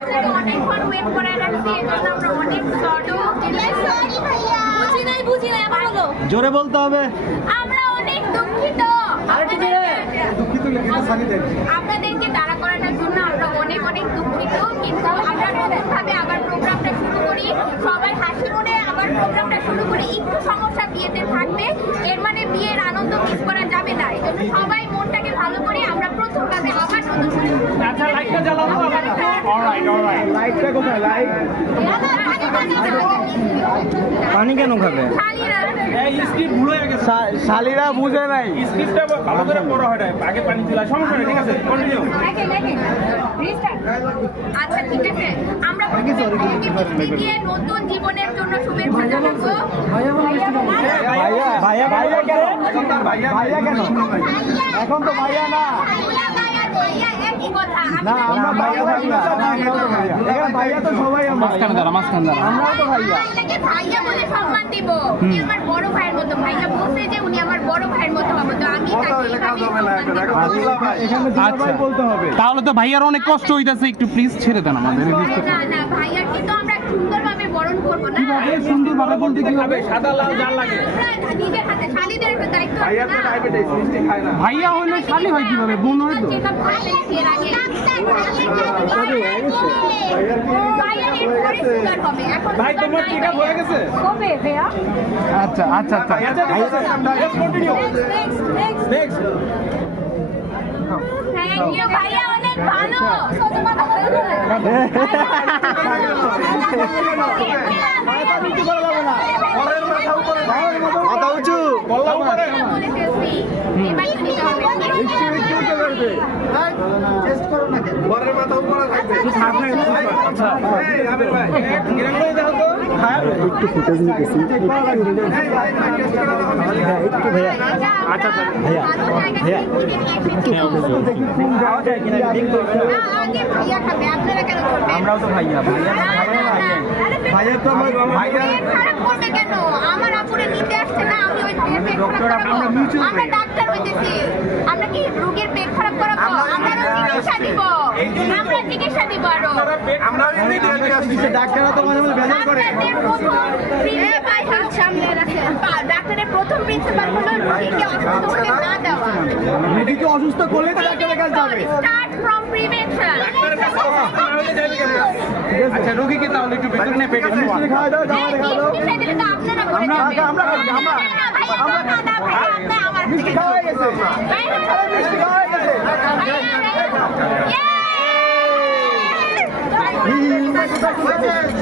অনেকক্ষণ ওয়েট করে রাখছি এই আমরা অনেক সরি সরি ভাইয়া। বুঝি নাই বুঝি নাই আবার বলো। জোরে বলতে হবে। আমরা অনেক দুঃখিত। আপনাদেরকে দাঁড়া করানোর জন্য আমরা অনেক অনেক দুঃখিত কিন্তু আমরা নতুনভাবে আবার প্রোগ্রামটা শুরু করি। সবাই হাসি মনে আবার প্রোগ্রামটা শুরু করি একটু সমস্যা বিয়েতে থাকবে এর মানে বিয়ের আনন্দ মিস করা যাবে না। সবাই মনটাকে ভালো করে আমরা প্রথমভাবে আবার নতুন করে আচ্ছা লাইটটা জ্বালাবো আবার অলরাইট অলরাইট লাইটটা কোথায়? লাইট পানি কেন খাবে? শালীরা বুঝে নাই। স্ক্রিপ্টটা ভালো করে পড়া হয় না আগে পানি দিলা। সমস্যা নেই ঠিক আছে? কন্টিনিউ দেখেন দেখেন। Restart. আচ্ছা ঠিক আছে। আমরা দিয়ে নতুন জীবনের জন্য শুভেচ্ছা জানাব ভাইয়া ভাইয়া ভাইয়া কেন? ভাইয়া কেন? এখন তো ভাইয়া না। ভাইয়া, ভাইয়া, না আমরা ভাইয়া ভাইয়া আমরাও তো ভাইয়া। এখানে ভাইয়া। তো সবাই আমরা। দাঁড়া মাঝখান দাঁড়া আমরাও তো ভাইয়া। ভাইয়া বলে সম্মান দিব। আমার বড় ভাইয়ের মতো। ভাইয়া বলছে যে উনি আমার বড় ভাইয়ের মতো হবে বলতে হবে। তাহলে তো ভাইয়ার অনেক কষ্ট হইতেছে একটু প্লিজ ছেড়ে দেন আমাদের। না না ভাইয়াকে তো আমরা সুন্দরভাবে বরণ করব না। সুন্দর ভাবে বলতে কি হবে? সাদা লাল জাল লাগে। আমরা নিজের হাতে শালীদের একটা দায়িত্ব আছে না। ভাইয়া হইলে শালি হয় কীভাবে? বোন হয় তো করে ভাই তোমার চেকআপ হয়ে গেছে কবে ভাইয়া? আচ্ছা আচ্ছা আচ্ছা continue Next, next. Next Thank you, ভাইয়া অনেক ভালো। মাথা উঁচু বললাম উপরে বলে ফেলছি। তো নিতে হবে। আচ্ছা একটু ফুটেজ নিতেছি একটু ভাইয়া আচ্ছা, ভাইয়া, ভালো জায়গা ভাইয়া। থেকে কিনে নিয়ে এসো। না, ভাইয়া খাবে, আপনারা কেন আমরাও তো ভাইয়া ভাইয়া না, না, না। আরে ভাইয়া তো ভাইয়া খারাপ করবে কেন? আমার আপুরে নিতে আসছে না, আমি ওই আমরা ডাক্তার হইতেছি। কি রোগীর পেট খারাপ করাবো? আমরা চিকিৎসা দিব। আমরা চিকিৎসা দিব আরও। আমরা ডাক্তাররা তো মাঝে মাঝে বেজার করে প্রথম principal সামনে রাখেন। ডাক্তারের প্রথম প্রিন্সিপাল হলো রোগীকে অসুস্থ হতে না দেওয়া রোগীকে অসুস্থ করলে তো ডাক্তারের কাছে যাবে স্টার্ট ফ্রম আচ্ছা রোগীকে তাহলে একটু ভেতরে নিয়ে পেটে মিষ্টি খাওয়া দাও জামা দেখা দাও আমরা আমরা আমরা আমরা। মিষ্টি খাওয়া হয়ে গেছে মিষ্টি খাওয়া হয়ে গেছে Yeah!